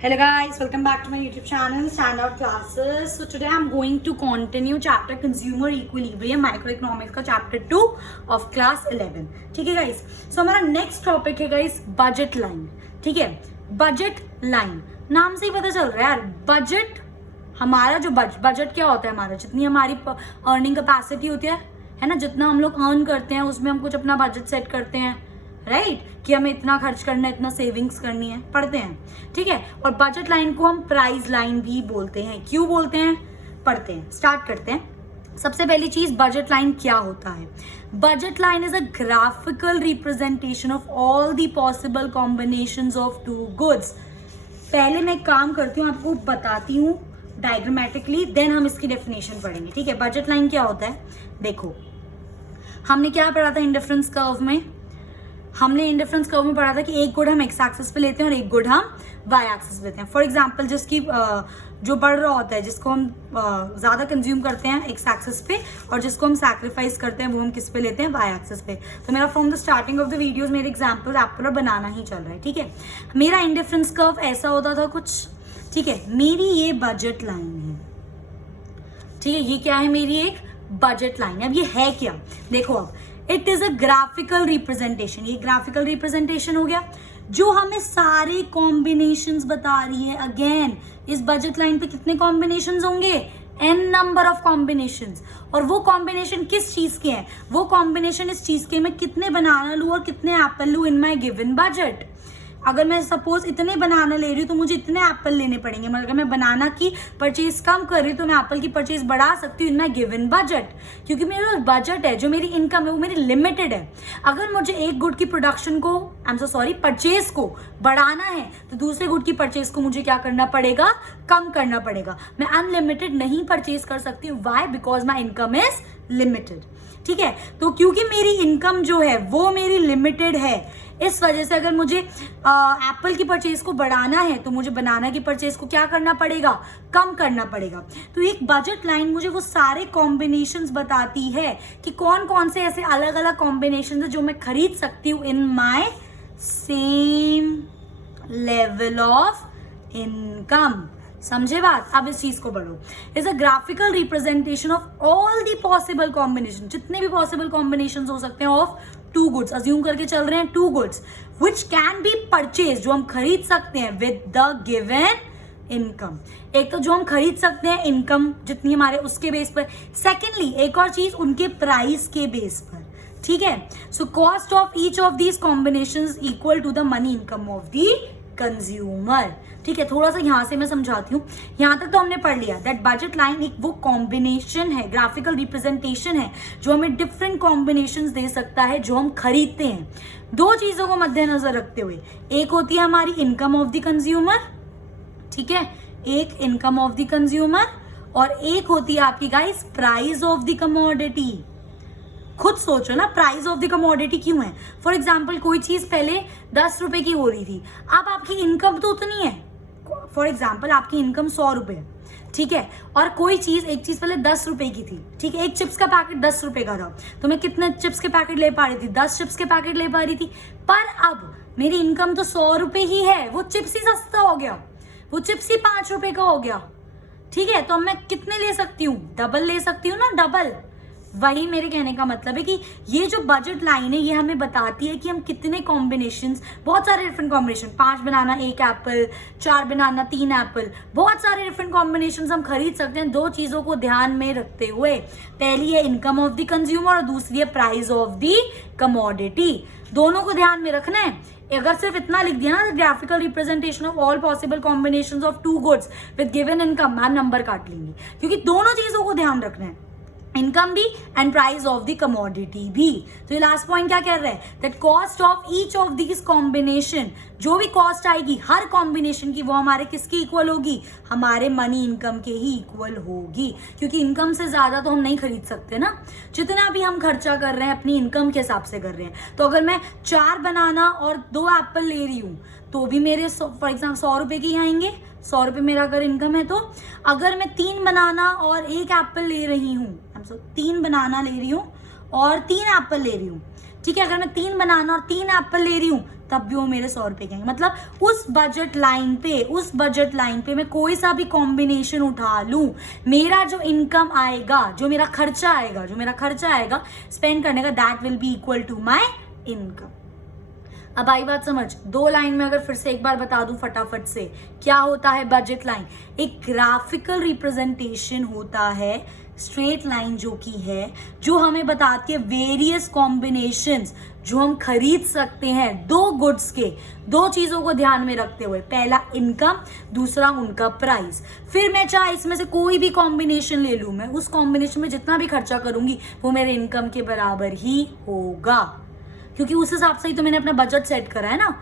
Hello guys, welcome back to my YouTube channel Standout Classes. So today I'm going to continue chapter Consumer Equilibrium Microeconomics का chapter 2 of class 11. ठीक है guys. So हमारा next topic है guys budget line. ठीक है, budget line नाम से ही पता चल रहा है यार. budget हमारा जो budget क्या होता है, हमारा जितनी हमारी earning capacity होती है ना, जितना हम लोग earn करते हैं उसमें हम कुछ अपना budget set करते हैं, राइट कि हमें इतना खर्च करना है, इतना सेविंग्स करनी है, पढ़ते हैं. ठीक है, और बजट लाइन को हम प्राइस लाइन भी बोलते हैं. क्यों बोलते हैं, पढ़ते हैं. स्टार्ट करते हैं. सबसे पहली चीज, बजट लाइन क्या होता है. Budget line is a graphical representation of all the possible combinations of two goods. पहले मैं काम करती हूँ, आपको बताती हूँ डायग्रामेटिकली, देन हम इसकी डेफिनेशन पढ़ेंगे. ठीक है, बजट लाइन क्या होता है. देखो, हमने क्या पढ़ा था इंडिफरेंस कर्व में. हमने इंडिफरेंस कर्व में पढ़ा था कि एक गुड हम एक्स एक्सिस पे लेते हैं और एक गुड हम वाई एक्सिस पे लेते हैं. फॉर एग्जांपल, जिसकी जो बढ़ रहा होता है, जिसको हम ज़्यादा कंज्यूम करते हैं एक्स एक्सिस पे, और जिसको हम सैक्रिफाइस करते हैं वो हम किस पे लेते हैं, वाई एक्सिस पे. तो मेरा from the starting of the videos मेरे एग्जाम्पल एप्पल और बनाना ही चल रहा है. ठीक है, मेरा इंडिफरेंस कर्व ऐसा होता था कुछ. ठीक है, मेरी ये बजट लाइन है. ठीक है, ये क्या है, मेरी एक बजट लाइन है. अब ये है क्या, देखो, अब it is a graphical representation. ये ग्राफिकल रिप्रेजेंटेशन हो गया जो हमें सारे कॉम्बिनेशंस बता रही है. अगेन, इस बजट लाइन पे कितने कॉम्बिनेशंस होंगे, n नंबर ऑफ कॉम्बिनेशंस. और वो कॉम्बिनेशन किस चीज के हैं, वो कॉम्बिनेशन इस चीज के, मैं कितने बनाना लूं और कितने एप्पल लूं इन माई गिवन बजट. अगर मैं सपोज इतने बनाना ले रही हूँ तो मुझे इतने एप्पल लेने पड़ेंगे. मगर अगर मैं बनाना की परचेज कम कर रही हूँ तो मैं एप्पल की परचेज बढ़ा सकती हूँ इन माई गिवन बजट. क्योंकि मेरा बजट है, जो मेरी इनकम है वो मेरी लिमिटेड है. अगर मुझे एक गुड की प्रोडक्शन को, I am so sorry, purchase को बढ़ाना है तो दूसरे गुड की परचेज को मुझे क्या करना पड़ेगा, कम करना पड़ेगा. मैं अनलिमिटेड नहीं परचेज कर सकती हूँ. Why, because my income is limited. ठीक है, तो क्योंकि मेरी इनकम जो है वो मेरी लिमिटेड है, इस वजह से अगर मुझे एप्पल की परचेज को बढ़ाना है तो मुझे बनाना की परचेज को क्या करना पड़ेगा, कम करना पड़ेगा. तो एक बजट लाइन मुझे वो सारे कॉम्बिनेशंस बताती है कि कौन कौन से ऐसे अलग अलग कॉम्बिनेशंस है जो मैं खरीद सकती हूँ in my same level of income. समझे बात. अब इस चीज को बढ़ो. Is a graphical representation of all the possible combination, जितने भी पॉसिबल कॉम्बिनेशन हो सकते हैं ऑफ टू गुड्स. अज्यूम करके चल रहे हैं two goods which can be purchase, जो हम खरीद सकते हैं विद द गिवन इनकम. एक तो जो हम खरीद सकते हैं इनकम जितनी हमारे उसके बेस पर. सेकेंडली, एक और चीज, उनके प्राइस के बेस पर. ठीक है, so cost of each of these combinations equal to the money income of the consumer. ठीक है, थोड़ा सा यहां से मैं समझाती हूँ. यहां तक तो हमने पढ़ लिया दैट बजट लाइन एक वो कॉम्बिनेशन है, ग्राफिकल रिप्रेजेंटेशन है जो हमें डिफरेंट कॉम्बिनेशंस दे सकता है जो हम खरीदते हैं. दो चीजों को मद्देनजर रखते हुए, एक होती है हमारी इनकम ऑफ द कंज्यूमर. ठीक है, एक इनकम ऑफ द कंज्यूमर, और एक होती है आपकी guys price of the commodity. खुद सोचो ना, प्राइस ऑफ द कमोडिटी क्यों है. फॉर एग्जाम्पल, कोई चीज पहले 10 रुपए की हो रही थी, अब आपकी इनकम तो उतनी है. फॉर एग्जाम्पल, आपकी इनकम 100 रुपए, ठीक है, और कोई चीज, एक चीज पहले 10 रुपए की थी. ठीक है, एक चिप्स का पैकेट 10 रुपए का था, तो मैं कितने चिप्स के पैकेट ले पा रही थी, 10 चिप्स के पैकेट ले पा रही थी. पर अब मेरी इनकम तो 100 रुपए ही है, वो चिप्स ही सस्ता हो गया, वो चिप्स ही 5 रुपए का हो गया. ठीक है, तो अब मैं कितने ले सकती हूँ, डबल ले सकती हूँ ना, डबल. वही मेरे कहने का मतलब है कि ये जो बजट लाइन है ये हमें बताती है कि हम कितने कॉम्बिनेशंस, बहुत सारे डिफरेंट कॉम्बिनेशन, 5 बनाना 1 एप्पल, 4 बनाना 3 एप्पल, बहुत सारे डिफरेंट कॉम्बिनेशंस हम खरीद सकते हैं. दो चीजों को ध्यान में रखते हुए, पहली है इनकम ऑफ द कंज्यूमर और दूसरी है प्राइस ऑफ द कमोडिटी. दोनों को ध्यान में रखना है. अगर सिर्फ इतना लिख दिया ना, graphical representation of all possible combinations of two goods with given income, ma'am number काट लेंगे. क्योंकि दोनों चीजों को ध्यान रखना है, इनकम भी and price of the commodity भी. तो ये लास्ट पॉइंट क्या कह रहा है, that cost of each of this combination, जो भी कॉस्ट आएगी हर कॉम्बिनेशन की, वो हमारे किसकी इक्वल होगी, हमारे मनी इनकम के ही इक्वल होगी. क्योंकि इनकम से ज्यादा तो हम नहीं खरीद सकते ना, जितना भी हम खर्चा कर रहे हैं अपनी इनकम के हिसाब से कर रहे हैं. तो अगर मैं 4 बनाना और 2 एप्पल ले रही हूँ तो भी मेरे फॉर एग्जाम्पल 100 रुपए के ही आएंगे. 100 रुपए मेरा अगर इनकम है, तो अगर मैं 3 बनाना और 1 एप्पल ले रही हूँ, 3 बनाना ले रही हूँ और 3 एप्पल ले रही हूँ, ठीक है, अगर मैं 3 बनाना और 3 एप्पल ले रही हूँ तब भी वो मेरे 100 रुपए के आएंगे। मतलब उस बजट लाइन पे मैं कोई सा भी कॉम्बिनेशन उठा लूं, मेरा जो इनकम आएगा, जो मेरा खर्चा आएगा स्पेंड करने का, that will be equal to my income. अब आई बात समझ। 2 लाइन में अगर फिर से एक बार बता दूं फटाफट से, क्या होता है बजट लाइन? एक ग्राफिकल रिप्रेजेंटेशन होता है, स्ट्रेट लाइन जो की है, जो हमें बताती है वेरियस कॉम्बिनेशंस जो हम खरीद सकते हैं 2 गुड्स के, 2 चीजों को ध्यान में रखते हुए। पहला इनकम, दूसरा उनका प्राइस। फिर मैं चाहे इसमें से कोई भी कॉम्बिनेशन ले लूं, मैं उस कॉम्बिनेशन में जितना भी खर्चा करूंगी वो मेरे इनकम के बराबर ही होगा, क्योंकि उस हिसाब से ही तो मैंने अपना बजट सेट करा है ना।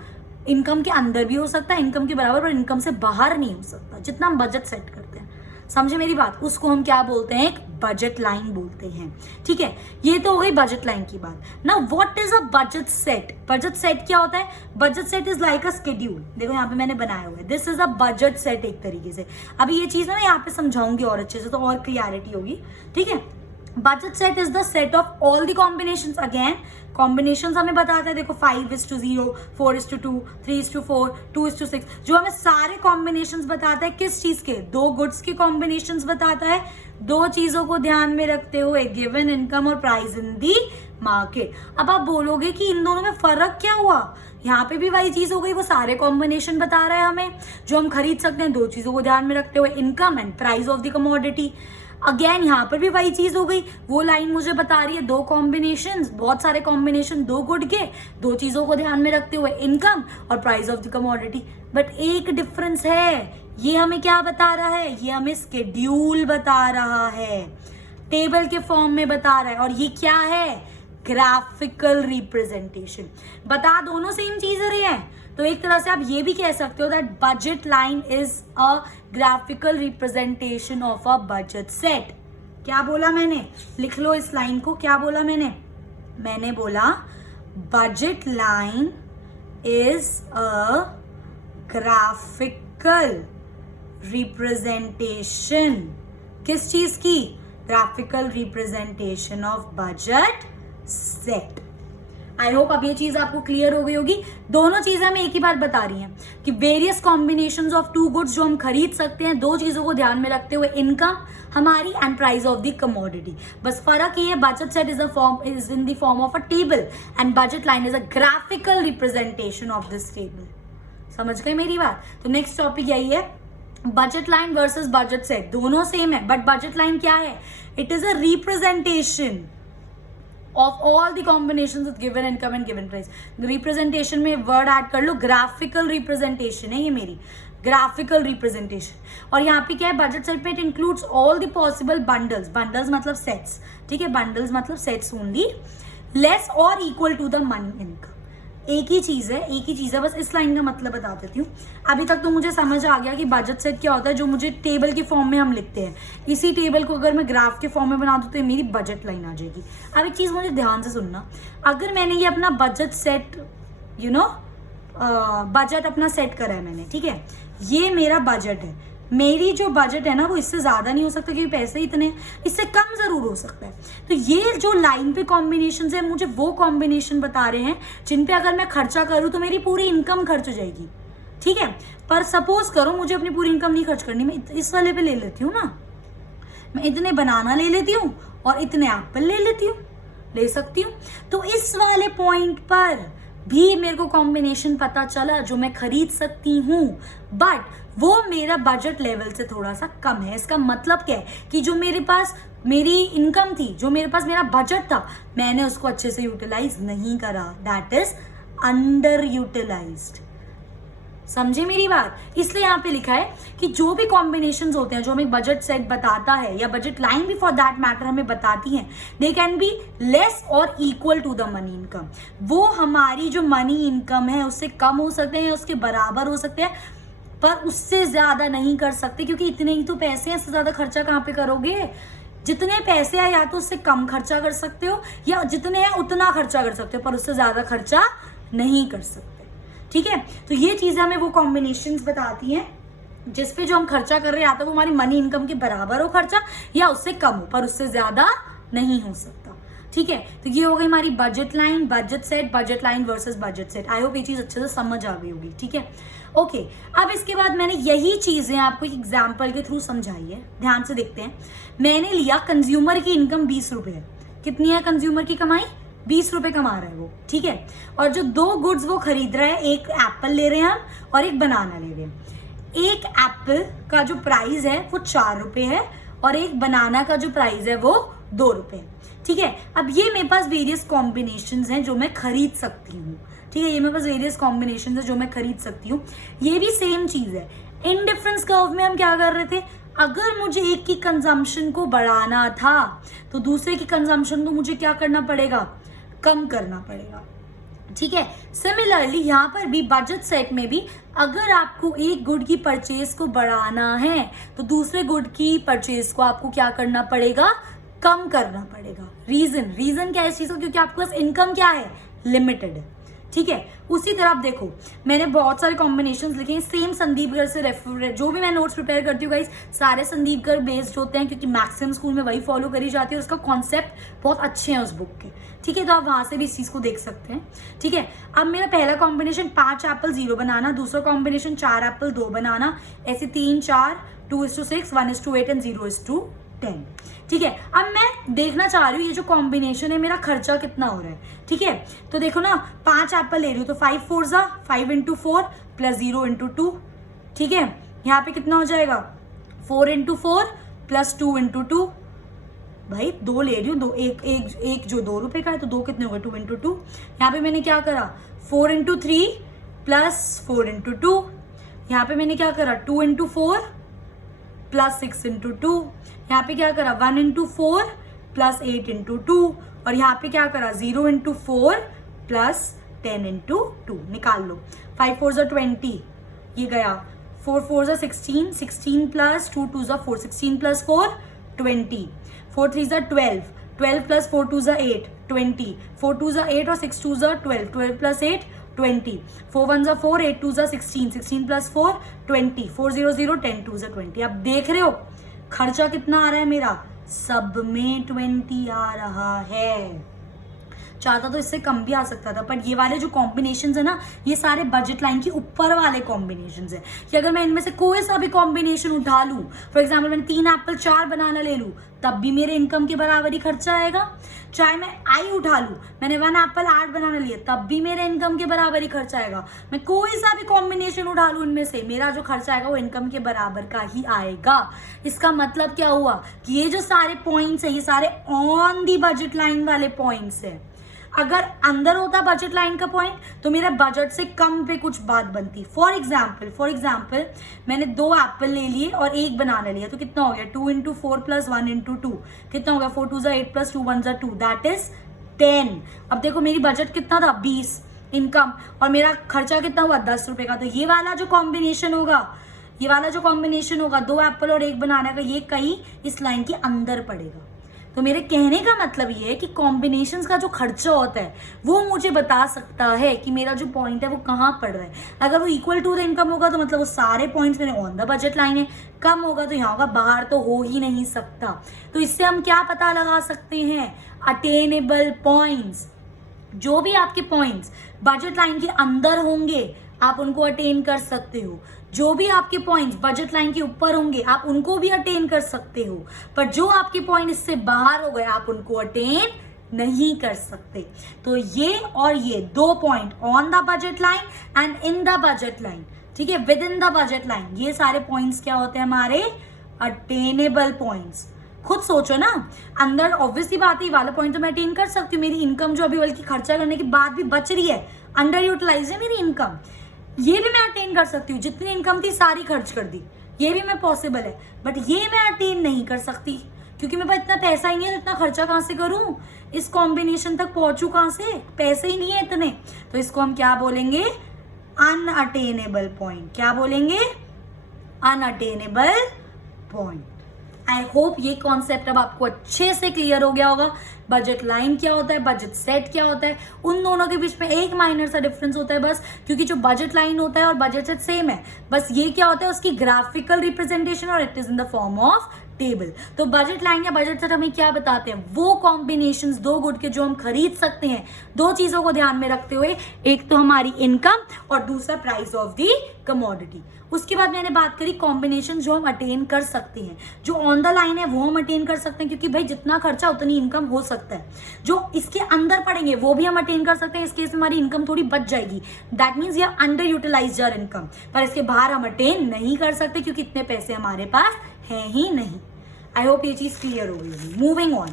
इनकम के अंदर भी हो सकता है, इनकम के बराबर, पर इनकम से बाहर नहीं हो सकता जितना हम बजट सेट करते हैं। समझे मेरी बात? उसको हम क्या बोलते हैं? एक बजट लाइन बोलते हैं। ठीक है, ये तो हो गई बजट लाइन की बात। Now what is a budget set? Budget set क्या होता है? Budget set is like a schedule. देखो यहाँ पे मैंने बनाया हुआ है, this is a budget set एक तरीके से। अभी ये चीज ना मैं यहाँ पे समझाऊंगी और अच्छे से, तो और क्लियरिटी होगी। ठीक है, budget set is the set of all the combinations. Again combinations हमें बताता है, देखो 5:0, 4:2, 3:4, 2:6, जो हमें सारे कॉम्बिनेशंस बताता है। किस चीज के? 2 गुड्स के कॉम्बिनेशंस बताता है, 2 चीजों को ध्यान में रखते हुए, गिवन इनकम और प्राइस इन दी मार्केट। अब आप बोलोगे कि इन दोनों में फर्क क्या हुआ? यहाँ पे भी वही चीज हो गई, वो सारे कॉम्बिनेशन बता रहा है हमें जो हम खरीद सकते हैं 2 चीजों को ध्यान में रखते हुए, income and price of the commodity. Again यहाँ पर भी वही चीज हो गई, वो लाइन मुझे बता रही है 2 कॉम्बिनेशन, बहुत सारे कॉम्बिनेशन 2 गुड के, 2 चीजों को ध्यान में रखते हुए, इनकम और price of the commodity. But एक डिफरेंस है, ये हमें क्या बता रहा है? ये हमें स्केड्यूल बता रहा है, टेबल के फॉर्म में बता रहा है। और ये क्या है? Graphical representation. बता दोनों सेम चीज रही है, तो एक तरह से आप ये भी कह सकते हो that budget line is a graphical representation of a budget set. क्या बोला मैंने? लिख लो इस लाइन को। क्या बोला मैंने बोला budget line is a graphical representation. किस चीज की? Graphical representation of budget set. I hope अब ये चीज आपको क्लियर हो गई होगी। दोनों चीजें हमें एक ही बात बता रही हैं कि वेरियस कॉम्बिनेशंस ऑफ 2 गुड्स जो हम खरीद सकते हैं 2 चीजों को ध्यान में रखते हुए, इनकम हमारी and price of the commodity. बस फर्क ये है, budget set is in the form of a table and budget line is a graphical representation of this table. समझ गए मेरी बात? तो नेक्स्ट टॉपिक यही है, budget line versus budget set. दोनों सेम है, बट बजट लाइन क्या है? It is a representation of all the combinations with given income and given price. Representation में वर्ड ऐड कर लो, ग्राफिकल रिप्रेजेंटेशन है ये मेरी, ग्राफिकल रिप्रेजेंटेशन। और यहाँ पे क्या है? बजट सेट पे it includes all the possible bundles, bundles मतलब सेट्स, ठीक है, बंडल्स मतलब सेट्स ओनली, लेस और equal to the money income. एक ही चीज है, बस इस लाइन का मतलब बता देती हूँ। अभी तक तो मुझे समझ आ गया कि बजट सेट क्या होता है, जो मुझे टेबल के फॉर्म में हम लिखते हैं। इसी टेबल को अगर मैं ग्राफ के फॉर्म में बना दूँ तो ये मेरी बजट लाइन आ जाएगी। अब एक चीज मुझे ध्यान से सुनना, अगर मैंने ये अपना बजट सेट बजट अपना सेट करा है मैंने, ठीक है, ये मेरा बजट है, मेरी जो बजट है ना वो इससे ज्यादा नहीं हो सकता क्योंकि पैसे इतने, इससे कम जरूर हो सकता है। तो ये जो लाइन पे कॉम्बिनेशन है, मुझे वो कॉम्बिनेशन बता रहे हैं जिन पे अगर मैं खर्चा करूं तो मेरी पूरी इनकम खर्च हो जाएगी। ठीक है, पर सपोज करो मुझे अपनी पूरी इनकम नहीं खर्च करनी, मैं इस वाले पे ले लेती हूँ ना, मैं इतने बनाना ले लेती हूँ और इतने एप्पल ले लेती हूँ, ले सकती हूँ। तो इस वाले पॉइंट पर भी मेरे को कॉम्बिनेशन पता चला जो मैं खरीद सकती हूँ, बट वो मेरा बजट लेवल से थोड़ा सा कम है। इसका मतलब क्या है कि जो मेरे पास मेरी इनकम थी, जो मेरे पास मेरा बजट था, मैंने उसको अच्छे से यूटिलाइज नहीं करा, दैट इज अंडर यूटिलाइज्ड। समझे मेरी बात? इसलिए यहाँ पे लिखा है कि जो भी कॉम्बिनेशंस होते हैं जो हमें बजट सेट बताता है या बजट लाइन भी फॉर दैट मैटर हमें बताती हैं, दे कैन बी लेस और equal to the money income. वो हमारी जो मनी इनकम है उससे कम हो सकते हैं या उसके बराबर हो सकते हैं, पर उससे ज्यादा नहीं कर सकते क्योंकि इतने ही तो पैसे हैं, इससे ज्यादा खर्चा कहाँ पे करोगे? जितने पैसे हैं या तो उससे कम खर्चा कर सकते हो या जितने हैं उतना खर्चा कर सकते हो, पर उससे ज्यादा खर्चा नहीं कर सकते। ठीक है, तो ये चीजें हमें वो कॉम्बिनेशंस बताती हैं जिसपे जो हम खर्चा कर रहे हैं या तो वो हमारी मनी इनकम के बराबर हो खर्चा या उससे कम हो, पर उससे ज्यादा नहीं हो सकता। ठीक है, तो ये हो गई हमारी budget line, budget line versus budget set. आई होप ये चीज अच्छे से समझ आ गई होगी। ठीक है, ओके। अब इसके बाद मैंने यही चीजें आपको एक एग्जाम्पल के थ्रू समझाई है, ध्यान से देखते हैं। मैंने लिया कंज्यूमर की इनकम 20 रुपए, कितनी है कंज्यूमर की कमाई? 20 रुपए कमा रहा है वो। ठीक है, और जो 2 गुड्स वो खरीद रहा है, एक एप्पल ले रहे हैं हम और एक बनाना ले रहे हैं। एक एप्पल का जो प्राइस है वो 4 रुपए है और एक बनाना का जो प्राइस है वो 2 रुपए। ठीक है, अब ये मेरे पास वेरियस कॉम्बिनेशंस हैं जो मैं खरीद सकती हूँ। ठीक है, ये मेरे पास वेरियस कॉम्बिनेशंस है जो मैं खरीद सकती हूँ। ये भी सेम चीज है। इन डिफरेंस कर्व में हम क्या कर रहे थे, अगर मुझे एक की कंजम्पशन को बढ़ाना था तो दूसरे की कंजम्पशन को मुझे क्या करना पड़ेगा, कम करना पड़ेगा। ठीक है, सिमिलरली यहाँ पर भी बजट सेट में भी अगर आपको एक गुड की परचेज को बढ़ाना है तो दूसरे गुड की परचेज को आपको क्या करना पड़ेगा, कम करना पड़ेगा। रीजन क्या है इस चीज का, क्योंकि आपके पास इनकम क्या है, लिमिटेड है। ठीक है, उसी तरह आप देखो मैंने बहुत सारे कॉम्बिनेशंस लिखे हैं सेम संदीप घर से रेफर, जो भी मैं नोट्स प्रिपेयर करती हूँ गाइस सारे संदीप घर बेस्ड होते हैं, क्योंकि मैक्सिमम स्कूल में वही फॉलो करी जाती है और उसका कॉन्सेप्ट बहुत अच्छे हैं उस बुक के। ठीक है, तो आप वहां से भी इस चीज को देख सकते हैं। ठीक है, अब मेरा पहला कॉम्बिनेशन 5 एप्पल 0 बनाना, दूसरा कॉम्बिनेशन 4 एप्पल 2 बनाना, ऐसे 3 4 2:6 1:8 एंड 0:10। ठीक है, अब मैं देखना चाह रही हूँ ये जो कॉम्बिनेशन है मेरा खर्चा कितना हो रहा है। ठीक है, तो देखो ना 5 एप्पल ले रही हूँ तो 5 4 5 × 4 प्लस 0 × 2। ठीक है, यहाँ पे कितना हो जाएगा 4 × 4 प्लस 2 × 2। भाई 2 ले रही हूँ, एक जो 2 रुपए का है तो 2 कितने हो गए 2 × 2। यहाँ पे मैंने क्या करा 4 × 3 प्लस 4 × 2। यहाँ पे मैंने क्या करा 2 × 4 प्लस 6 × 2। यहाँ पे क्या करा 1 × 4 प्लस 8 × 2। और यहाँ पे क्या करा 0 × 4 प्लस 10 × 2। निकाल लो, 5 4 20 ये गया, 4 4 16 16 प्लस 2 2 4 16 प्लस 4 20, 4 3 12 12 प्लस 4 2 8 20, 4 2 8 और 6 2 12 12 प्लस 8 20, 4 1 4 8 2 16 16 प्लस 4 20, 4 0 0 10 2 20। अब देख रहे हो खर्चा कितना आ रहा है मेरा, सब में 20 आ रहा है। चाहता तो इससे कम भी आ सकता था, पर ये वाले जो कॉम्बिनेशंस है ना ये सारे बजट लाइन के ऊपर वाले कॉम्बिनेशंस है कि अगर मैं इनमें से कोई सा भी कॉम्बिनेशन उठा लूं, फॉर एग्जांपल मैंने 3 एप्पल 4 बनाना ले लूं तब भी मेरे इनकम के बराबर ही खर्चा आएगा। चाहे मैं आई उठा लूं, मैंने 1 एप्पल 8 बनाना लिया तब भी मेरे इनकम के बराबर ही खर्चा आएगा। मैं कोई सा भी कॉम्बिनेशन उठा लूं इनमें से, मेरा जो खर्चा आएगा वो इनकम के बराबर का ही आएगा। इसका मतलब क्या हुआ कि ये जो सारे पॉइंट्स है ये सारे ऑन दी बजट लाइन वाले पॉइंट्स है। अगर अंदर होता बजट लाइन का पॉइंट तो मेरा बजट से कम पे कुछ बात बनती। फॉर एग्जाम्पल मैंने 2 एप्पल ले लिए और 1 बनाना लिया तो कितना हो गया 2 × 4 प्लस 1 × 2 कितना हो गया 4 2 8 प्लस 2 1 2 दैट इज 10। अब देखो मेरी बजट कितना था 20 इनकम और मेरा खर्चा कितना हुआ 10 रुपए का। तो ये वाला जो कॉम्बिनेशन होगा 2 एप्पल और 1 बनाना का ये कहीं इस लाइन के अंदर पड़ेगा। तो मेरे कहने का मतलब ये है कि कॉम्बिनेशंस का जो खर्चा होता है वो मुझे बता सकता है कि मेरा जो पॉइंट है वो कहाँ पड़ रहा है। अगर वो इक्वल टू द इनकम होगा तो मतलब वो सारे पॉइंट्स मेरे ऑन द बजट लाइन है, कम होगा तो यहाँ होगा बाहर तो हो ही नहीं सकता। तो इससे हम क्या पता लगा सकते हैं, अटेनेबल पॉइंट्स। जो भी आपके पॉइंट्स बजट लाइन के अंदर होंगे आप उनको अटेन कर सकते हो, जो भी आपके पॉइंट्स बजट लाइन के ऊपर होंगे आप उनको भी अटेन कर सकते हो, पर जो आपके पॉइंट इससे बाहर हो गए आप उनको अटेन नहीं कर सकते। तो ये और ये 2 point on the budget line and in the budget line, ठीक है, with in the budget line, ये सारे पॉइंट्स क्या होते हैं हमारे अटेनेबल पॉइंट्स। खुद सोचो ना, अंदर ऑब्वियसली बात है वाला पॉइंट तो मैं अटेन कर सकती हूँ, मेरी इनकम जो अभी बल्कि खर्चा करने के बाद भी बच रही है, अंडर यूटिलाइज है मेरी इनकम, ये भी मैं अटेन कर सकती हूँ। जितनी इनकम थी सारी खर्च कर दी, ये भी मैं पॉसिबल है, बट ये मैं अटेन नहीं कर सकती क्योंकि मेरे पास इतना पैसा ही नहीं है। इतना खर्चा कहाँ से करूं, इस कॉम्बिनेशन तक पहुंचू कहाँ से, पैसे ही नहीं है इतने। तो इसको हम क्या बोलेंगे, अनअटेनेबल पॉइंट। क्या बोलेंगे, अनअटेनेबल पॉइंट। आई होप ये कॉन्सेप्ट अब आपको अच्छे से क्लियर हो गया होगा। बजट लाइन क्या होता है, बजट सेट क्या होता है, उन दोनों के बीच में एक माइनर सा डिफरेंस होता है बस, क्योंकि जो बजट लाइन होता है और बजट सेट सेम है, बस ये क्या होता है उसकी ग्राफिकल रिप्रेजेंटेशन और it is in the form of table. तो बजट लाइन या बजट सेट हमें क्या बताते हैं, वो कॉम्बिनेशंस दो गुड के जो हम खरीद सकते हैं, दो चीजों को ध्यान में रखते हुए, एक तो हमारी इनकम और दूसरा प्राइस ऑफ द कमोडिटी। उसके बाद मैंने बात करी कॉम्बिनेशन जो हम अटेन कर सकते हैं, जो ऑन द लाइन है वो हम अटेन कर सकते हैं, क्योंकि भाई जितना खर्चा उतनी इनकम हो सकता है। जो इसके अंदर पड़ेंगे वो भी हम अटेन कर सकते हैं, इस केस में हमारी इनकम थोड़ी बच जाएगी, दैट मीन्स ये अंडर यूटिलाइज आवर इनकम, पर इसके बाहर हम अटेन नहीं कर सकते क्योंकि इतने पैसे हमारे पास है ही नहीं। आई होप ये चीज क्लियर हो गई। मूविंग ऑन,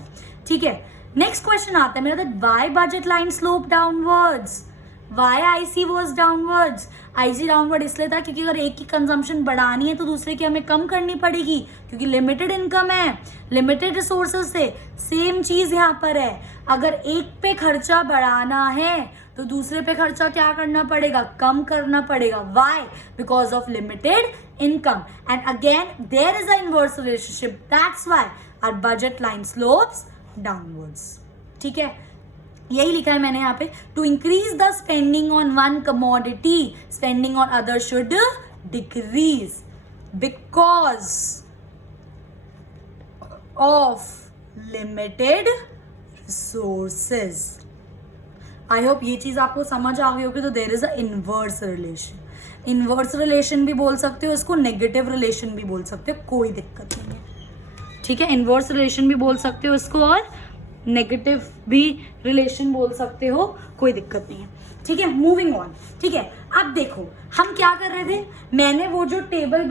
ठीक है। नेक्स्ट क्वेश्चन आता है मेरा, why budget line slope downwards, why IC was downwards. IC downward इसलिए था क्योंकि अगर एक की कंजम्पशन बढ़ानी है तो दूसरे की हमें कम करनी पड़ेगी, क्योंकि लिमिटेड इनकम है, लिमिटेड रिसोर्सेज से। सेम चीज यहाँ पर है, अगर एक पे खर्चा बढ़ाना है तो दूसरे पे खर्चा क्या करना पड़ेगा, कम करना पड़ेगा। Why, because of limited income. And again there is a inverse relationship, that's why our budget line slopes downwards. ठीक है, यही लिखा है मैंने यहाँ पे, to increase the spending on one commodity, spending on other should decrease because of limited resources. I hope ये चीज आपको समझ आ गई होगी। तो there is a inverse relation, inverse relation भी बोल सकते हो इसको, नेगेटिव रिलेशन भी बोल सकते हो, कोई दिक्कत नहीं है। ठीक है, इनवर्स रिलेशन भी बोल सकते हो इसको और नेगेटिव भी रिलेशन बोल सकते हो, कोई दिक्कत नहीं है। ठीक है, मूविंग ऑन। ठीक है, अब देखो हम क्या कर रहे थे, मैंने जो टेबल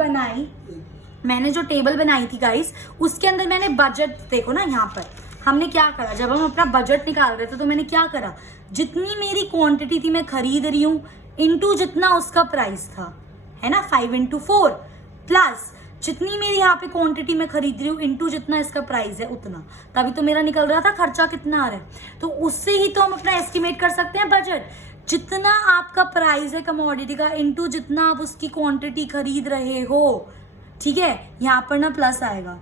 बनाई थी गाइस, उसके अंदर मैंने बजट, देखो ना यहाँ पर हमने क्या करा, जब हम अपना बजट निकाल रहे थे तो मैंने क्या करा, जितनी मेरी क्वांटिटी थी मैं खरीद रही हूँ इनटू जितना उसका प्राइस था, है ना, 5 into 4 प्लस जितनी मेरी यहाँ पे क्वांटिटी में खरीद रही हूँ इनटू जितना इसका प्राइस है उतना, तभी तो मेरा निकल रहा था खर्चा कितना आ रहा है। तो उससे ही तो हम अपना एस्टिमेट कर सकते हैं बजट, जितना आपका प्राइस है कमोडिटी का इनटू जितना आप उसकी क्वांटिटी खरीद रहे हो। ठीक है, यहाँ पर ना प्लस आएगा,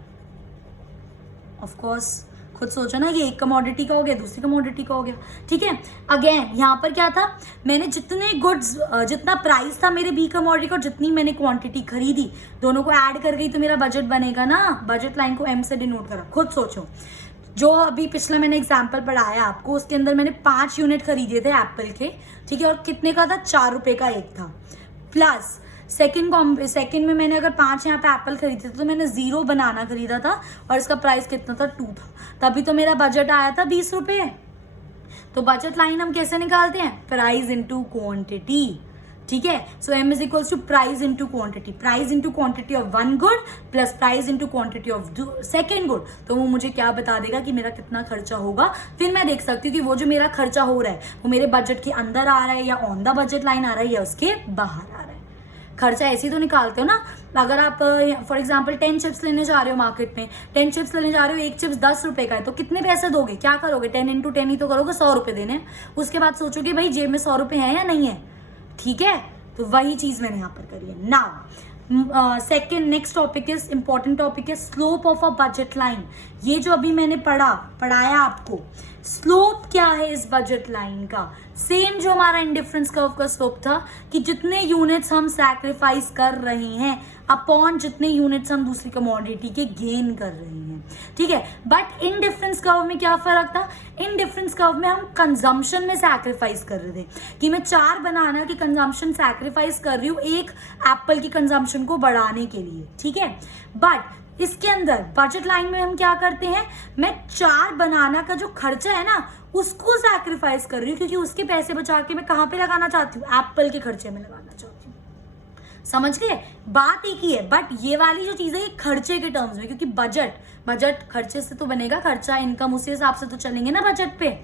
ऑफ कोर्स खुद सोचो ना, ये एक कमोडिटी का हो गया, दूसरी कमोडिटी का हो गया। ठीक है, अगेन यहाँ पर क्या था, मैंने जितने गुड्स, जितना प्राइस था मेरे बी कमोडिटी का और जितनी मैंने क्वांटिटी खरीदी, दोनों को ऐड कर गई तो मेरा बजट बनेगा ना। बजट लाइन को एम से डिनोट करा, खुद सोचो। जो अभी पिछला मैंने एग्जाम्पल पढ़ाया आपको, उसके अंदर मैंने 5 यूनिट खरीदे थे एप्पल के। ठीक है, और कितने का था, 4 रुपए का एक था। प्लस सेकंड में मैंने अगर 5 यहाँ पे एप्पल खरीदे थे तो मैंने 0 बनाना खरीदा था और इसका प्राइस कितना था, 2 था, तभी तो मेरा बजट आया था 20 रुपए। तो बजट लाइन हम कैसे निकालते हैं, प्राइस इनटू क्वांटिटी। ठीक है, so M is equals to price into quantity, price into quantity of one good plus price into quantity of second good. तो वो मुझे क्या बता देगा कि मेरा कितना खर्चा होगा। फिर मैं देख सकती हूँ कि वो जो मेरा खर्चा हो रहा है वो मेरे बजट के अंदर आ रहा है या ऑन द बजट लाइन आ रहा है या उसके बाहर आ रहा है। खर्चा ऐसे ही तो निकालते हो ना। अगर आप फॉर एग्जांपल 10 चिप्स लेने जा रहे हो मार्केट में, 10 चिप्स लेने जा रहे हो, एक चिप्स 10 रुपए का है, तो कितने पैसे दोगे, क्या करोगे, 10 into 10 ही तो करोगे, 100 रुपए देने। उसके बाद सोचोगे भाई जेब में 100 रुपए है या नहीं है। ठीक है, तो वही चीज मैंने यहाँ पर करी है। Now second next topic is important topic है slope of a budget line. ये जो अभी मैंने पढ़ाया आपको, स्लोप क्या है इस बजट लाइन का, सेम जो हमारा इंडिफरेंस कर्व का स्लोप था कि जितने यूनिट्स हम सैक्रिफाइस कर रहे हैं अपॉन जितने यूनिट्स हम दूसरी कमोडिटी के गेन कर रहे हैं। ठीक है, बट इन डिफरेंस कर्व में क्या फर्क था, इन डिफरेंस कर्व में हम कंजम्पशन में सैक्रिफाइस कर रहे थे कि मैं 4 बनाना की कंजम्पशन सैक्रिफाइस कर रही हूँ एक एप्पल की कंजम्पशन को बढ़ाने के लिए। ठीक है, बट इसके अंदर बजट लाइन में हम क्या करते हैं, मैं 4 बनाना का जो खर्चा है ना उसको सैक्रिफाइस कर रही हूँ, क्योंकि उसके पैसे बचा के मैं कहाँ पे लगाना चाहती हूँ, एप्पल के खर्चे में लगाना चाहती हूँ। समझ गए, बात एक ही है, बट ये वाली जो चीज है ये खर्चे के टर्म्स में, क्योंकि बजट खर्चे से तो बनेगा, खर्चा इनकम उसी हिसाब से तो चलेंगे ना बजट पे।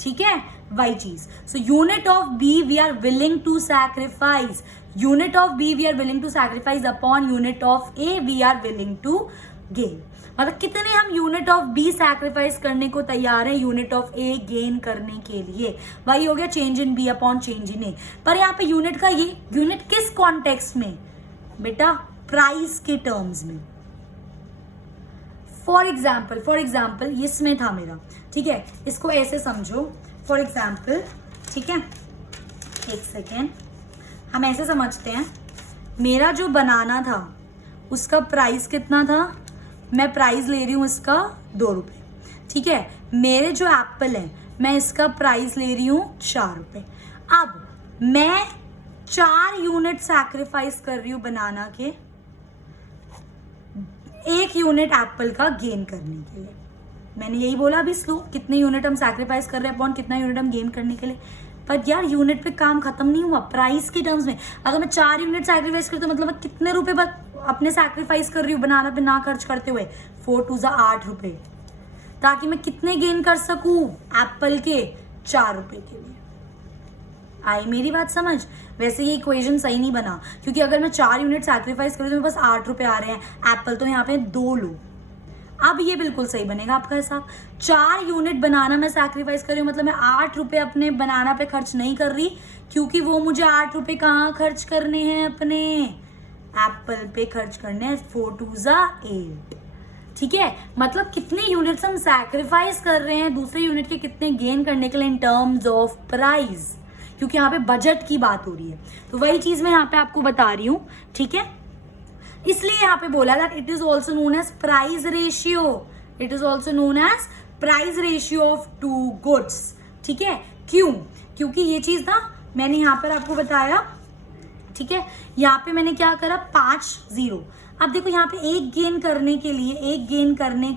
ठीक है, वही चीज। So unit of B we are willing to sacrifice, unit of B we are willing to sacrifice upon unit of A we are willing to gain. मतलब कितने हम यूनिट ऑफ बी सैक्रिफाइस करने को तैयार है यूनिट ऑफ ए गेन करने के लिए। वही हो गया change in B upon change in A. पर यहाँ पे यूनिट का, ये यूनिट किस कॉन्टेक्स्ट में बेटा, प्राइस के टर्म्स में। फॉर एग्जाम्पल इसमें था मेरा, ठीक है, इसको ऐसे समझो, फॉर एग्जाम्पल, ठीक है, एक सेकेंड, हम ऐसे समझते हैं, मेरा जो बनाना था उसका प्राइस कितना था, मैं प्राइस ले रही हूँ इसका 2 रुपये, ठीक है, मेरे जो एप्पल है मैं इसका प्राइस ले रही हूँ 4 रुपये। अब मैं 4 यूनिट सैक्रिफाइस कर रही हूँ बनाना के 1 यूनिट एप्पल का गेन करने के लिए। मैंने यही बोला अभी स्लो, कितने यूनिट हम सैक्रिफाइस कर रहे हैं अपॉन कितना यूनिट हम गेन करने के लिए। पर यार यूनिट पे काम खत्म नहीं हुआ, प्राइस के टर्म्स में अगर मैं 4 यूनिट सैक्रिफाइस करती हूँ मतलब मैं कितने रुपए अपने सैक्रिफाइस कर रही हूँ बनाना पे ना खर्च करते हुए, 4 2 8 रुपए, ताकि मैं कितने गेन कर सकूं एप्पल के 4 रुपए के लिए। आई मेरी बात समझ? वैसे ये इक्वेशन सही नहीं बना, क्योंकि अगर मैं 4 यूनिट सैक्रिफाइस करूँ तो मेरे पास 8 रुपए आ रहे हैं, एप्पल तो यहाँ पे 2 लो। अब ये बिल्कुल सही बनेगा आपका हिसाब। 4 यूनिट बनाना मैं सैक्रिफाइस कर रही हूँ मतलब मैं 8 रुपए अपने बनाना पे खर्च नहीं कर रही, क्योंकि वो मुझे 8 रुपए कहाँ खर्च करने हैं, अपने एप्पल पे खर्च करने हैं। 4 2 8, ठीक है, मतलब कितने यूनिट्स हम सैक्रिफाइस कर रहे हैं दूसरे यूनिट के कितने गेन करने के लिए इन टर्म्स ऑफ प्राइस, क्योंकि यहाँ पे बजट की बात हो रही है। तो वही चीज मैं यहाँ पे आपको बता रही हूँ, ठीक है, इसलिए यहाँ पे बोला that it is also known as price ratio, it is also known as price ratio of 2 goods, ठीक है। क्यों? क्योंकि ये चीज ना मैंने यहाँ पर आपको बताया, ठीक है, यहाँ पे मैंने क्या करा 5 0। अब देखो यहाँ पे एक गेन करने के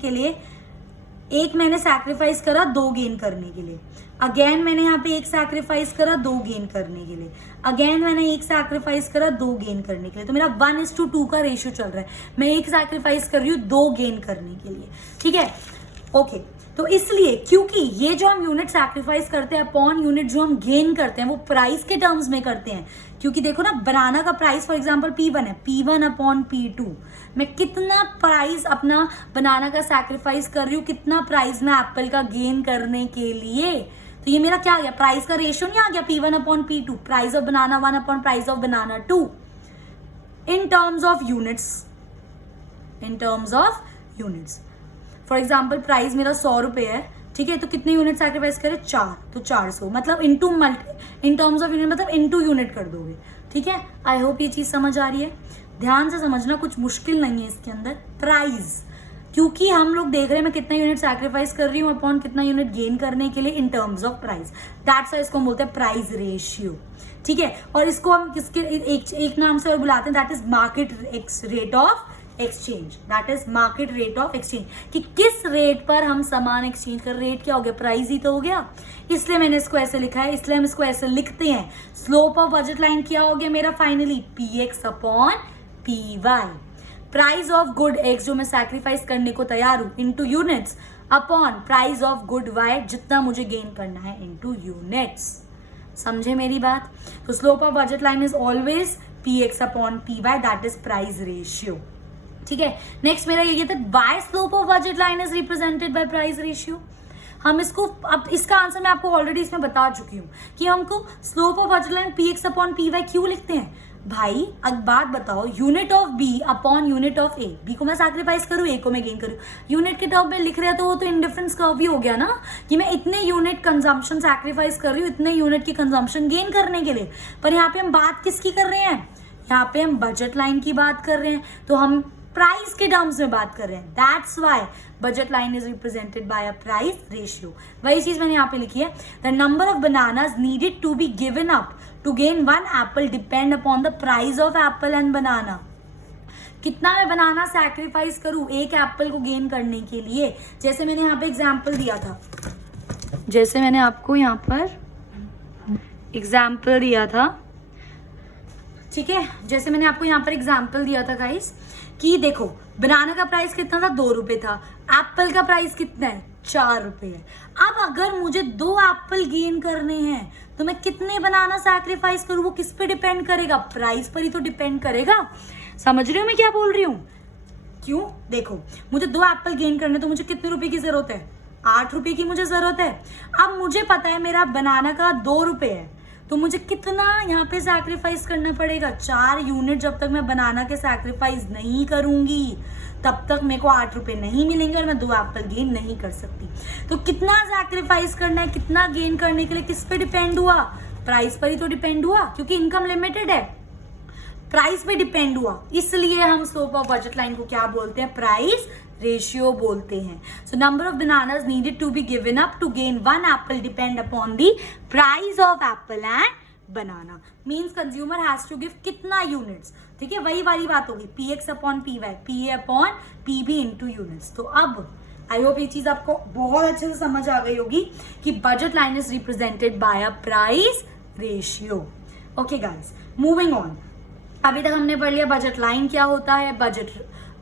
लिए एक मैंने सैक्रिफाइस करा 2 गेन करने के लिए, अगेन मैंने यहाँ पे एक सैक्रिफाइस करा 2 गेन करने के लिए, अगेन मैंने एक सैक्रिफाइस करा 2 गेन करने के लिए। तो मेरा 1:2 का रेशियो चल रहा है, मैं एक सैक्रिफाइस कर रही हूँ 2 गेन करने के लिए, ठीक है, ओके। तो इसलिए क्योंकि ये जो हम यूनिट सैक्रिफाइस करते हैं अपॉन यूनिट जो हम गेन करते हैं वो प्राइस के टर्म्स में करते हैं, क्योंकि देखो ना बनाना का प्राइस फॉर एग्जांपल P1 है, P1 अपॉन P2, मैं कितना प्राइस अपना बनाना का सैक्रिफाइस कर रही हूँ, कितना प्राइस मैं एप्पल का गेन करने के लिए। तो ये मेरा क्या आ गया, प्राइस का रेशियो नहीं आ गया, P1 upon P2, price of banana 1 upon price of banana 2, in terms of units. For example price मेरा 100 रुपए है, ठीक है, तो कितने यूनिट सैक्रिफाइस करे 4, तो 400 मतलब इन टर्म्स ऑफ यूनिट मतलब इनटू यूनिट कर दोगे, ठीक है। आई होप ये चीज समझ आ रही है, ध्यान से समझना, कुछ मुश्किल नहीं है इसके अंदर। प्राइस, क्योंकि हम लोग देख रहे हैं मैं कितना यूनिट सैक्रिफाइस कर रही हूँ अपॉन कितना यूनिट गेन करने के लिए इन terms of price, that's why इसको हम बोलते हैं प्राइस रेशियो, ठीक है। और इसको हम किसके एक नाम से और बुलाते हैं, that is market rate of exchange, that is market rate of exchange, कि किस रेट पर हम सामान एक्सचेंज कर। रेट क्या हो गया, प्राइस ही तो हो गया, इसलिए मैंने इसको ऐसे लिखा है, इसलिए हम इसको ऐसे लिखते हैं। स्लोप ऑफ बजट लाइन क्या हो गया मेरा finally, px upon py, price of good x जो मैं सैक्रिफाइस करने को तैयार हूं into units upon price of good y जितना मुझे गेन करना है इनटू यूनिट्स। समझे मेरी बात? तो slope of budget line is always px upon py, that is price ratio, ठीक है। नेक्स्ट मेरा ये था by slope of budget line is represented by price ratio. हम इसको, अब इसका आंसर मैं आपको ऑलरेडी इसमें बता चुकी हूँ कि हमको slope of budget line px upon py क्यों लिखते हैं भाई। अब बात बताओ, unit of b upon unit of a, b को मैं सैक्रिफाइस करूँ, a को मैं गेन करूँ, यूनिट के टर्म में लिख रहे हैं तो वो तो इंडिफरेंस कर्व भी हो गया ना, कि मैं इतने यूनिट कंजम्पशन सैक्रिफाइस कर रही हूँ इतने यूनिट की कंजम्पशन गेन करने के लिए। पर यहाँ पे हम बात किसकी कर रहे हैं, यहाँ पे हम बजट लाइन की बात कर रहे हैं, तो हम प्राइस के टर्म्स में बात कर रहे हैं, that's why budget line is represented by a price ratio. वही चीज मैंने यहाँ पे लिखी है, the number of bananas needed to be given up to gain 1 apple depend upon the price of apple and banana. कितना मैं बनाना सैक्रिफाइस करूं एक एप्पल को गेन करने के लिए। जैसे मैंने यहाँ पे एग्जाम्पल दिया था, जैसे मैंने आपको यहाँ पर एग्जाम्पल दिया था, ठीक है, जैसे मैंने आपको यहाँ पर एग्जाम्पल दिया था गाइस, कि देखो बनाना का प्राइस कितना था, 2 रुपए था, एप्पल का प्राइस कितना है, 4 रुपए है। अब अगर मुझे 2 एप्पल गेन करने हैं तो मैं कितने बनाना सैक्रिफाइस करूं, वो किस पे डिपेंड करेगा, प्राइस पर ही तो डिपेंड करेगा। समझ रहे हो मैं क्या बोल रही हूँ? क्यों? देखो मुझे 2 एप्पल गेन करने तो मुझे कितने रुपए की जरूरत है, 8 रुपए की मुझे जरूरत है। अब मुझे पता है मेरा बनाना का 2 रुपए है, तो मुझे कितना यहाँ पे सैक्रिफाइस करना पड़ेगा, 4 यूनिट जब तक मैं बनाना के सैक्रिफाइस नहीं करूंगी तब तक मेरे को 8 रुपए नहीं मिलेंगे और मैं 2 एप्पल गेन नहीं कर सकती। तो कितना सैक्रिफाइस करना है, कितना गेन करने के लिए किस पे डिपेंड हुआ, प्राइस पर ही तो डिपेंड हुआ, क्योंकि इनकम लिमिटेड है, प्राइस पे डिपेंड हुआ। इसलिए हम स्लोप ऑफ बजट लाइन को क्या बोलते हैं, प्राइस रेशियो बोलते हैं। So number of bananas needed to be given up to gain 1 apple depend upon the price of apple and banana. Means consumer has to give कितना units, ठीक है, वही वाली बात होगी, px upon py, pa upon pb into units. तो अब आई hope ये चीज आपको बहुत अच्छे से समझ आ गई होगी कि budget line is represented by a price ratio. Okay guys, moving on. अभी तक हमने पढ़ लिया बजट लाइन क्या होता है, बजट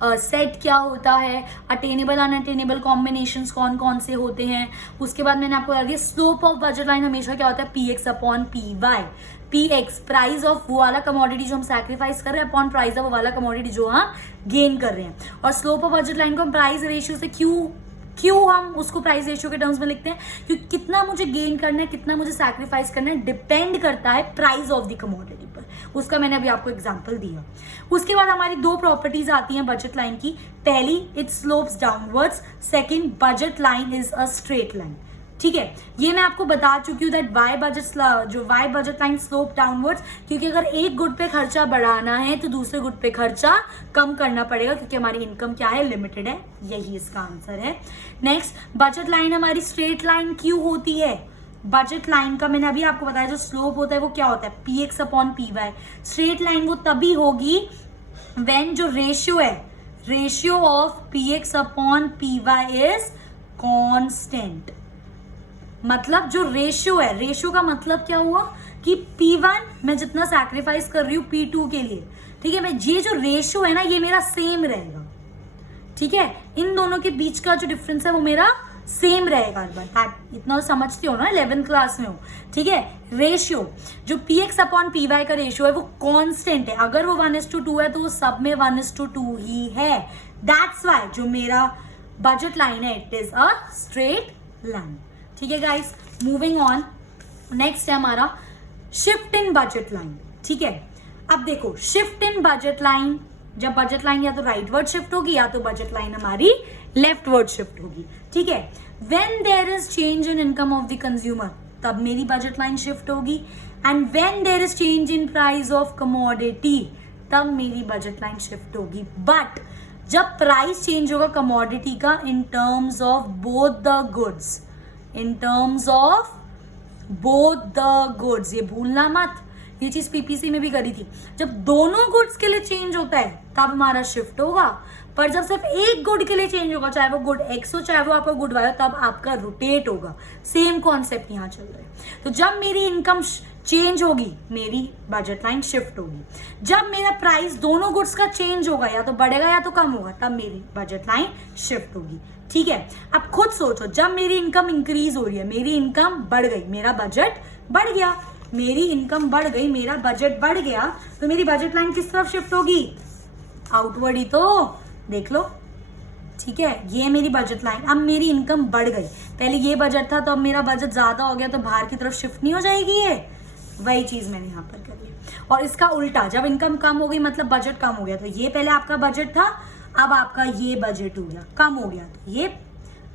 सेट क्या होता है, अटेनेबल अनअटेनेबल कॉम्बिनेशंस कौन कौन से होते हैं। उसके बाद मैंने आपको बता दिया स्लोप ऑफ बजट लाइन हमेशा क्या होता है, px upon py। px price of वो वाला कमोडिटी जो हम सैक्रिफाइस कर रहे हैं अपॉन प्राइस ऑफ वो वाला कमोडिटी जो हम गेन कर रहे हैं। और स्लोप ऑफ बजट लाइन को हम प्राइस रेशियो से क्यों हम उसको प्राइस रेशियो के टर्म्स में लिखते हैं, क्योंकि कितना मुझे गेन करना है, कितना मुझे सैक्रिफाइस करना है, डिपेंड करता है प्राइस ऑफ द कमोडिटी पर। उसका मैंने अभी आपको एग्जांपल दिया। उसके बाद हमारी 2 प्रॉपर्टीज आती हैं बजट लाइन की। पहली, it slopes downwards, second, budget line is a straight line. ठीक है, ये मैं आपको बता चुकी हूँ that why budget line slope downwards, क्योंकि अगर एक गुड पे खर्चा बढ़ाना है तो दूसरे गुड पे खर्चा कम करना पड़ेगा, क्योंकि हमारी इनकम क्या है, लिमिटेड है। यही इसका आंसर है। नेक्स्ट, बजट लाइन हमारी स्ट्रेट लाइन क्यों होती है, बजट लाइन का मैंने अभी आपको बताया जो स्लोप होता है वो क्या होता है, px upon py। Straight line वो तभी होगी व्हेन जो रेशियो है, ratio of px upon py is constant. मतलब जो रेशियो है, रेशियो का मतलब क्या हुआ कि P1 मैं जितना सैक्रिफाइस कर रही हूँ P2 के लिए, ठीक है, मैं ये जो रेशियो है ना ये मेरा सेम रहेगा। ठीक है, इन दोनों के बीच का जो डिफरेंस है वो मेरा सेम रहेगा। इतना समझती हो ना, 11th क्लास में हो। ठीक है, रेशियो जो px अपॉन py का रेशियो है वो कांस्टेंट है। अगर वो 1:2 है तो वो सब में 1:2 ही है। दैट्स वाई जो मेरा बजट लाइन है it is a straight line. ठीक है गाइस, मूविंग ऑन। नेक्स्ट है हमारा शिफ्ट इन बजट लाइन। ठीक है, अब देखो शिफ्ट इन बजट लाइन, जब बजट लाइन या तो राइटवर्ड शिफ्ट होगी या तो बजट लाइन हमारी लेफ्टवर्ड शिफ्ट होगी। ठीक है, when there is change in income of the consumer तब मेरी बजट लाइन शिफ्ट होगी, and when there is change in price of commodity तब मेरी बजट लाइन शिफ्ट होगी। बट जब प्राइस चेंज होगा कमोडिटी का in terms of both the goods, in terms of both the goods, ये भूलना मत, ये चीज पीपीसी में भी करी थी। जब दोनों गुड्स के लिए चेंज होता है तब हमारा शिफ्ट होगा, पर जब सिर्फ एक गुड के लिए चेंज होगा, चाहे वो गुड एक्स हो चाहे वो आपका गुड वाई हो, तब आपका रोटेट होगा। सेम कॉन्सेप्ट यहाँ चल रहा है। तो जब मेरी इनकम चेंज होगी मेरी बजट लाइन शिफ्ट होगी। जब मेरा प्राइस दोनों गुड्स का चेंज होगा, या तो बढ़ेगा या तो कम होगा, तब मेरी बजट लाइन शिफ्ट होगी। ठीक है, अब खुद सोचो, जब मेरी इनकम इंक्रीज हो रही है, मेरी इनकम बढ़ गई, मेरा बजट बढ़ गया, मेरी इनकम बढ़ गई, मेरा बजट बढ़ गया, तो मेरी बजट लाइन किस तरफ शिफ्ट होगी, आउटवर्ड ही तो, देख लो। ठीक है, ये मेरी बजट लाइन, अब मेरी इनकम बढ़ गई, पहले ये बजट था तो अब मेरा बजट ज्यादा हो गया तो बाहर की तरफ शिफ्ट नहीं हो जाएगी, ये वही चीज मैंने यहाँ पर करी। और इसका उल्टा, जब इनकम कम हो गई मतलब बजट कम हो गया, तो ये पहले आपका बजट था, अब आपका ये बजट हो गया, कम हो गया, तो ये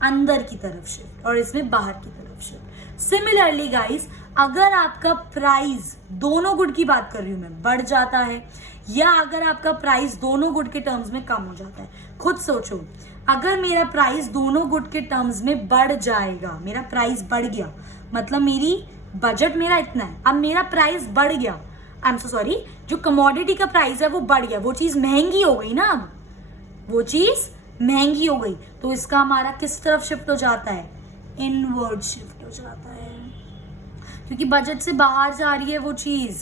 अंदर की तरफ शिफ्ट और इसमें बाहर की तरफ शिफ्ट। सिमिलरली गाइस, अगर आपका प्राइस, दोनों गुड की बात कर रही हूं मैं, बढ़ जाता है, या अगर आपका प्राइस दोनों गुड के टर्म्स में कम हो जाता है, खुद सोचो, अगर मेरा प्राइस दोनों गुड के टर्म्स में बढ़ जाएगा, मेरा प्राइस बढ़ गया, मतलब मेरी बजट मेरा इतना है, अब मेरा प्राइस बढ़ गया, आई एम सो सॉरी, जो कमोडिटी का प्राइस है वो बढ़ गया, वो चीज महंगी हो गई ना, अब वो चीज महंगी हो गई, तो इसका हमारा किस तरफ शिफ्ट हो जाता है, इनवर्ड शिफ्ट हो जाता है, क्योंकि बजट से बाहर जा रही है वो चीज।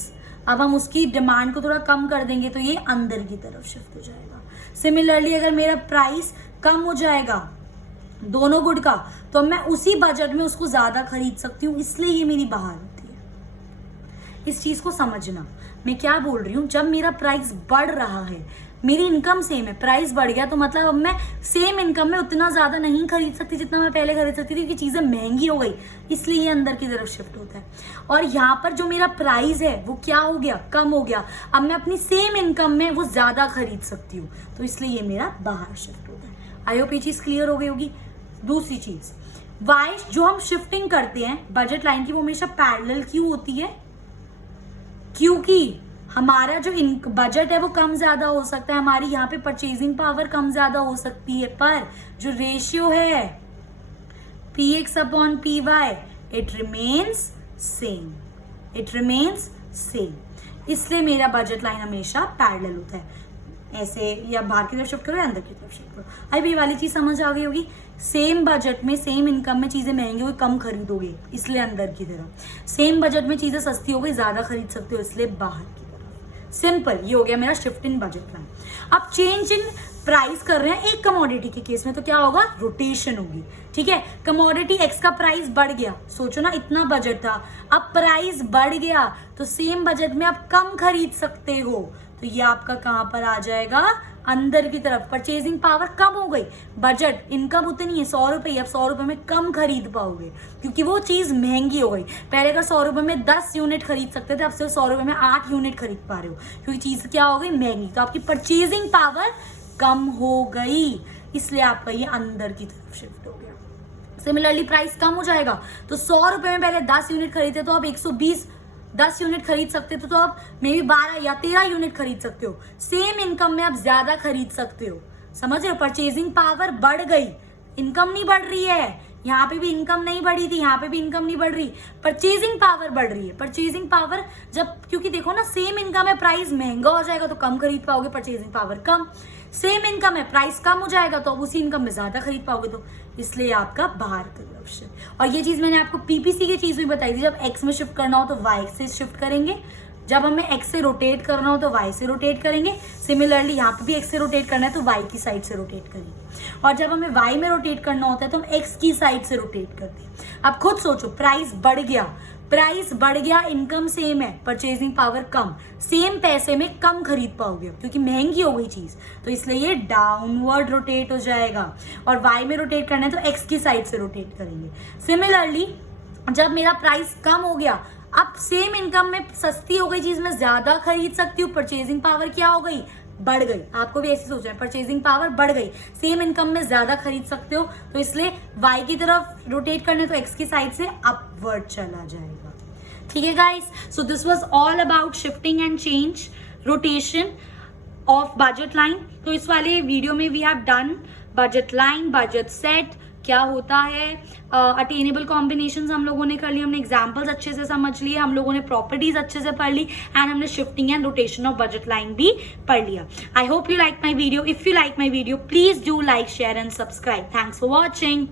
अब हम उसकी डिमांड को थोड़ा कम कर देंगे तो ये अंदर की तरफ शिफ्ट हो जाएगा। सिमिलरली अगर मेरा प्राइस कम हो जाएगा दोनों गुड का, तो मैं उसी बजट में उसको ज्यादा खरीद सकती हूँ, इसलिए ये मेरी बाहर होती है। इस चीज को समझना, मैं क्या बोल रही हूँ, जब मेरा प्राइस बढ़ रहा है, मेरी इनकम सेम है, प्राइस बढ़ गया तो मतलब अब मैं सेम इनकम में उतना ज़्यादा नहीं खरीद सकती जितना मैं पहले खरीद सकती थी, क्योंकि चीज़ें महंगी हो गई, इसलिए ये अंदर की तरफ शिफ्ट होता है। और यहाँ पर जो मेरा प्राइस है वो क्या हो गया, कम हो गया। अब मैं अपनी सेम इनकम में वो ज़्यादा खरीद सकती हूँ, तो इसलिए ये मेरा बाहर शिफ्ट होता है। आई होप ये चीज़ क्लियर हो गई होगी। दूसरी चीज़, वाई जो हम शिफ्टिंग करते हैं बजट लाइन की, वो हमेशा पैरेलल क्यों होती है? क्योंकि हमारा जो बजट है वो कम ज्यादा हो सकता है, हमारी यहाँ पे परचेजिंग पावर कम ज्यादा हो सकती है, पर जो रेशियो है px upon py it remains same, it remains same. इसलिए मेरा बजट लाइन हमेशा पैरेलल होता है, ऐसे या बाहर की तरफ शिफ्ट करो या अंदर की तरफ शिफ्ट करो। अब ये वाली चीज समझ आ गई होगी। सेम बजट में सेम इनकम में चीजें महंगी हुई कम खरीदोगे, इसलिए अंदर की तरफ। सेम बजट में चीजें सस्ती हो गई ज्यादा खरीद सकते हो, इसलिए बाहर की तरफ। सिंपल, ये हो गया मेरा शिफ्ट इन बजट लाइन। अब चेंज इन प्राइस कर रहे हैं एक कमोडिटी के केस में, तो क्या होगा, रोटेशन होगी। ठीक है, कमोडिटी एक्स का प्राइस बढ़ गया, सोचो ना इतना बजट था, अब प्राइस बढ़ गया तो सेम बजट में आप कम खरीद सकते हो, तो ये आपका कहां पर आ जाएगा, अंदर की तरफ। परचेजिंग पावर कम हो गई, बजट इनकम उतनी है 100 रुपए, अब 100 रुपए में कम खरीद पाओगे क्योंकि वो चीज महंगी हो गई। पहले अगर 100 रुपए में 10 यूनिट खरीद सकते थे, अब सिर्फ 100 रुपए में 8 यूनिट खरीद पा रहे हो, क्योंकि चीज क्या हो गई, महंगी। तो आपकी परचेजिंग पावर कम हो गई, इसलिए आपका ये अंदर की तरफ शिफ्ट हो गया। सिमिलरली प्राइस कम हो जाएगा, तो 100 रुपए में पहले 10 यूनिट खरीदते तो अब 120 10 यूनिट खरीद सकते तो आप मे बी 12 या 13 यूनिट खरीद सकते हो। सेम इनकम में आप ज्यादा खरीद सकते हो, समझ रहे हो? परचेजिंग पावर बढ़ गई, इनकम नहीं बढ़ रही है। यहाँ पे भी इनकम नहीं बढ़ी थी, यहाँ पे भी इनकम नहीं बढ़ रही, परचेजिंग पावर बढ़ रही है। परचेजिंग पावर जब, क्योंकि देखो ना, सेम इनकम है, प्राइस महंगा हो जाएगा तो कम खरीद पाओगे, परचेजिंग पावर कम। सेम इनकम है, प्राइस कम हो जाएगा तो अब उसी इनकम में ज्यादा खरीद पाओगे, तो इसलिए आपका बाहर का ऑप्शन। और ये चीज मैंने आपको पीपीसी की चीज में बताई थी, जब एक्स में शिफ्ट करना हो तो वाई से शिफ्ट करेंगे, जब हमें एक्स से रोटेट करना हो तो वाई से रोटेट करेंगे। सिमिलरली यहाँ पे भी एक्स से रोटेट करना है तो वाई की साइड से रोटेट करेंगे, और जब हमें वाई में रोटेट करना होता है तो हम एक्स की साइड से रोटेट करते हैं। अब खुद सोचो, प्राइस बढ़ गया, प्राइस बढ़ गया, इनकम सेम है, परचेजिंग पावर कम, सेम पैसे में कम खरीद पाओगे क्योंकि महंगी हो गई चीज, तो इसलिए ये डाउनवर्ड रोटेट हो जाएगा। और वाई में रोटेट करना है तो एक्स की साइड से रोटेट करेंगे। सिमिलरली जब मेरा प्राइस कम हो गया, अब सेम इनकम में सस्ती हो गई चीज, मैं ज्यादा खरीद सकती हूँ, परचेजिंग पावर क्या हो गई, बढ़ गई। आपको भी ऐसे सोचना है, परचेजिंग पावर बढ़ गई, सेम इनकम में ज्यादा खरीद सकते हो, तो इसलिए वाई की तरफ रोटेट करने तो एक्स की साइड से अपवर्ड चला जाएगा। ठीक है guys, so this was all about shifting and change, rotation of budget line. तो इस वाले वीडियो में we have done budget line, budget set क्या होता है, अटेनेबल कॉम्बिनेशंस हम लोगों ने कर ली, हमने एग्जांपल्स अच्छे से समझ लिए, हम लोगों ने प्रॉपर्टीज अच्छे से पढ़ ली, एंड हमने shifting and rotation of budget line भी पढ़ लिया। I hope you like my video. If you like my video please do like, share and subscribe. Thanks for watching.